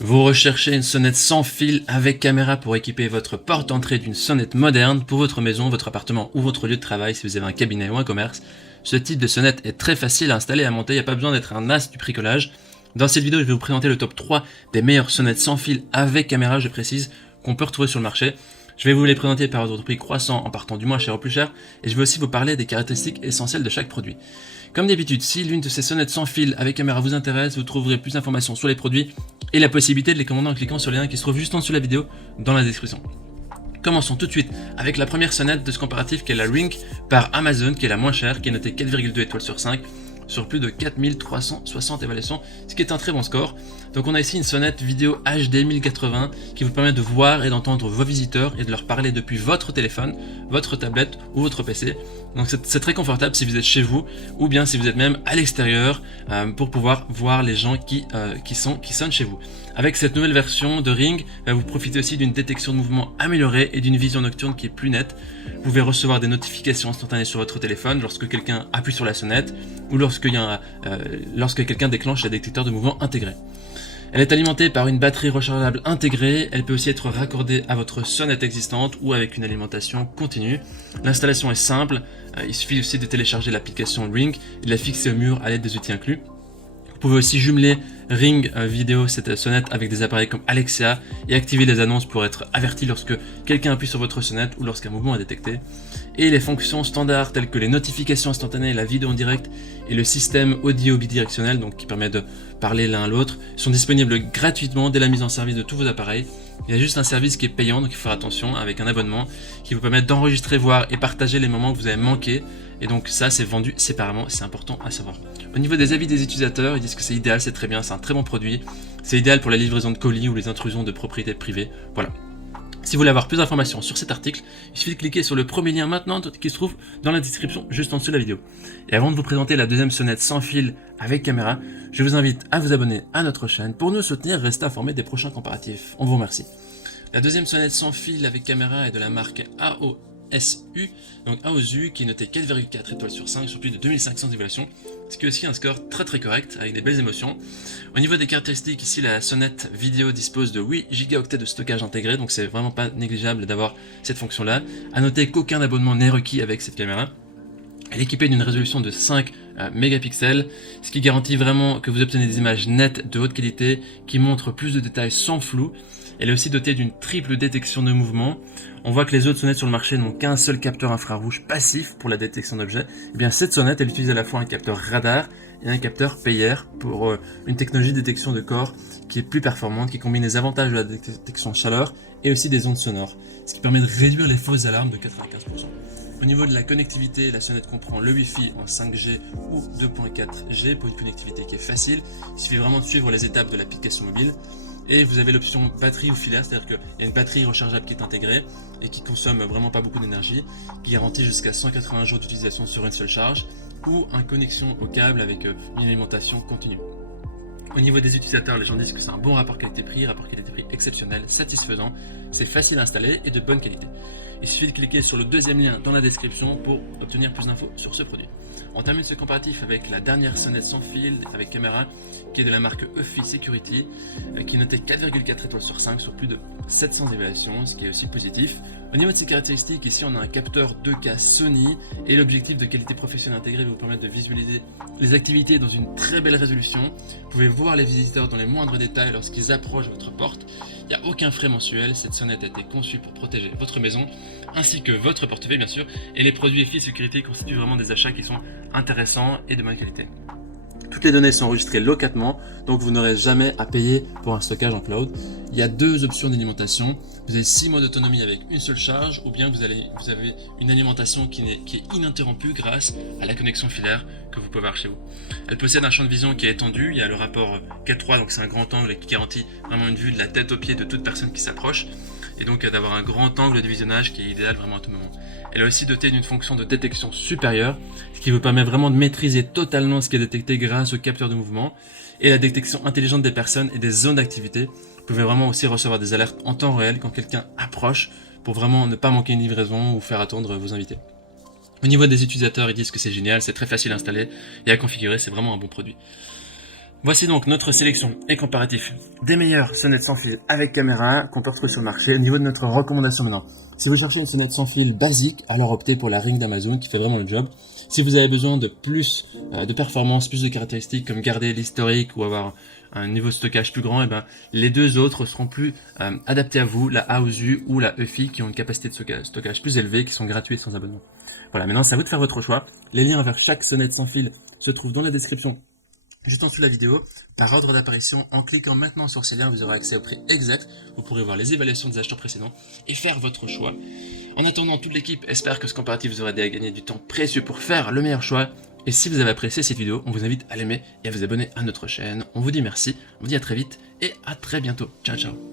Vous recherchez une sonnette sans fil avec caméra pour équiper votre porte d'entrée d'une sonnette moderne pour votre maison, votre appartement ou votre lieu de travail si vous avez un cabinet ou un commerce. Ce type de sonnette est très facile à installer et à monter, il n'y a pas besoin d'être un as du bricolage. Dans cette vidéo, je vais vous présenter le top 3 des meilleures sonnettes sans fil avec caméra, je précise, qu'on peut retrouver sur le marché. Je vais vous les présenter par ordre de prix croissant en partant du moins cher au plus cher, et je vais aussi vous parler des caractéristiques essentielles de chaque produit. Comme d'habitude, si l'une de ces sonnettes sans fil avec caméra vous intéresse, vous trouverez plus d'informations sur les produits et la possibilité de les commander en cliquant sur les liens qui se trouvent juste en dessous de la vidéo dans la description. Commençons tout de suite avec la première sonnette de ce comparatif qui est la Ring par Amazon, qui est la moins chère, qui est notée 4,2 étoiles sur 5 sur plus de 4360 évaluations, ce qui est un très bon score. Donc on a ici une sonnette vidéo HD 1080 qui vous permet de voir et d'entendre vos visiteurs et de leur parler depuis votre téléphone, votre tablette ou votre PC. Donc c'est très confortable si vous êtes chez vous ou bien si vous êtes même à l'extérieur pour pouvoir voir les gens qui sonnent chez vous. Avec cette nouvelle version de Ring, vous profitez aussi d'une détection de mouvement améliorée et d'une vision nocturne qui est plus nette. Vous pouvez recevoir des notifications instantanées sur votre téléphone lorsque quelqu'un appuie sur la sonnette ou lorsque quelqu'un déclenche un détecteur de mouvement intégré. Elle est alimentée par une batterie rechargeable intégrée, elle peut aussi être raccordée à votre sonnette existante ou avec une alimentation continue. L'installation est simple, il suffit aussi de télécharger l'application Ring et de la fixer au mur à l'aide des outils inclus. Vous pouvez aussi jumeler Ring vidéo, cette sonnette, avec des appareils comme Alexa et activer les annonces pour être averti lorsque quelqu'un appuie sur votre sonnette ou lorsqu'un mouvement est détecté. Et les fonctions standards telles que les notifications instantanées, la vidéo en direct et le système audio bidirectionnel, donc qui permet de parler l'un à l'autre, sont disponibles gratuitement dès la mise en service de tous vos appareils. Il y a juste un service qui est payant, donc il faut faire attention, avec un abonnement qui vous permet d'enregistrer, voir et partager les moments que vous avez manqués. Et donc ça, c'est vendu séparément, c'est important à savoir. Au niveau des avis des utilisateurs, ils disent que c'est idéal, c'est très bien, c'est un très bon produit. C'est idéal pour la livraison de colis ou les intrusions de propriétés privées. Voilà. Si vous voulez avoir plus d'informations sur cet article, il suffit de cliquer sur le premier lien maintenant qui se trouve dans la description juste en dessous de la vidéo. Et avant de vous présenter la deuxième sonnette sans fil avec caméra, je vous invite à vous abonner à notre chaîne pour nous soutenir et rester informé des prochains comparatifs. On vous remercie. La deuxième sonnette sans fil avec caméra est de la marque AOSU, donc AOSU qui est notée 4,4 étoiles sur 5 sur plus de 2500 évaluations, ce qui est aussi un score très correct avec des belles émotions. Au niveau des caractéristiques, ici la sonnette vidéo dispose de 8 Go de stockage intégré, donc c'est vraiment pas négligeable d'avoir cette fonction là. A noter qu'aucun abonnement n'est requis avec cette caméra. Elle est équipée d'une résolution de 5 mégapixels, ce qui garantit vraiment que vous obtenez des images nettes de haute qualité qui montrent plus de détails sans flou. Elle est aussi dotée d'une triple détection de mouvement. On voit que les autres sonnettes sur le marché n'ont qu'un seul capteur infrarouge passif pour la détection d'objets. Et bien cette sonnette, elle utilise à la fois un capteur radar et un capteur PIR pour une technologie de détection de corps qui est plus performante, qui combine les avantages de la détection de chaleur et aussi des ondes sonores, ce qui permet de réduire les fausses alarmes de 95%. Au niveau de la connectivité, la sonnette comprend le Wi-Fi en 5G ou 2.4G pour une connectivité qui est facile. Il suffit vraiment de suivre les étapes de l'application mobile. Et vous avez l'option batterie ou filaire, c'est-à-dire qu'il y a une batterie rechargeable qui est intégrée et qui consomme vraiment pas beaucoup d'énergie, qui garantit jusqu'à 180 jours d'utilisation sur une seule charge, ou une connexion au câble avec une alimentation continue. Au niveau des utilisateurs, les gens disent que c'est un bon rapport qualité-prix exceptionnel, satisfaisant, c'est facile à installer et de bonne qualité. Il suffit de cliquer sur le deuxième lien dans la description pour obtenir plus d'infos sur ce produit. On termine ce comparatif avec la dernière sonnette sans fil avec caméra qui est de la marque Eufy Security qui est notée 4,4 étoiles sur 5 sur plus de 700 évaluations, ce qui est aussi positif. Au niveau de ses caractéristiques, ici on a un capteur 2K Sony et l'objectif de qualité professionnelle intégré va vous permettre de visualiser les activités dans une très belle résolution. Vous pouvez voir les visiteurs dans les moindres détails lorsqu'ils approchent votre porte. Il n'y a aucun frais mensuel, cette sonnette a été conçue pour protéger votre maison ainsi que votre portefeuille bien sûr, et les produits Eufy Security constituent vraiment des achats qui sont intéressants et de bonne qualité. Toutes les données sont enregistrées localement, donc vous n'aurez jamais à payer pour un stockage en cloud. Il y a deux options d'alimentation. Vous avez 6 mois d'autonomie avec une seule charge, ou bien vous avez une alimentation qui est ininterrompue grâce à la connexion filaire que vous pouvez avoir chez vous. Elle possède un champ de vision qui est étendu. Il y a le rapport 4:3, donc c'est un grand angle qui garantit vraiment une vue de la tête aux pieds de toute personne qui s'approche, et donc d'avoir un grand angle de visionnage qui est idéal vraiment à tout moment. Elle est aussi dotée d'une fonction de détection supérieure, ce qui vous permet vraiment de maîtriser totalement ce qui est détecté grâce au capteur de mouvement, et la détection intelligente des personnes et des zones d'activité. Vous pouvez vraiment aussi recevoir des alertes en temps réel quand quelqu'un approche pour vraiment ne pas manquer une livraison ou faire attendre vos invités. Au niveau des utilisateurs, ils disent que c'est génial, c'est très facile à installer et à configurer, c'est vraiment un bon produit. Voici donc notre sélection et comparatif des meilleures sonnettes sans fil avec caméra qu'on peut retrouver sur le marché. Au niveau de notre recommandation maintenant, si vous cherchez une sonnette sans fil basique, alors optez pour la Ring d'Amazon qui fait vraiment le job. Si vous avez besoin de plus de performance, plus de caractéristiques comme garder l'historique ou avoir un niveau de stockage plus grand, et ben, les deux autres seront plus adaptés à vous, la Aosu ou la EFI qui ont une capacité de stockage plus élevée, qui sont gratuits sans abonnement. Voilà, maintenant c'est à vous de faire votre choix. Les liens vers chaque sonnette sans fil se trouvent dans la description juste en dessous de la vidéo, par ordre d'apparition. En cliquant maintenant sur ces liens, vous aurez accès au prix exact. Vous pourrez voir les évaluations des acheteurs précédents et faire votre choix. En attendant, toute l'équipe espère que ce comparatif vous aura aidé à gagner du temps précieux pour faire le meilleur choix. Et si vous avez apprécié cette vidéo, on vous invite à l'aimer et à vous abonner à notre chaîne. On vous dit merci, on vous dit à très vite et à très bientôt. Ciao ciao.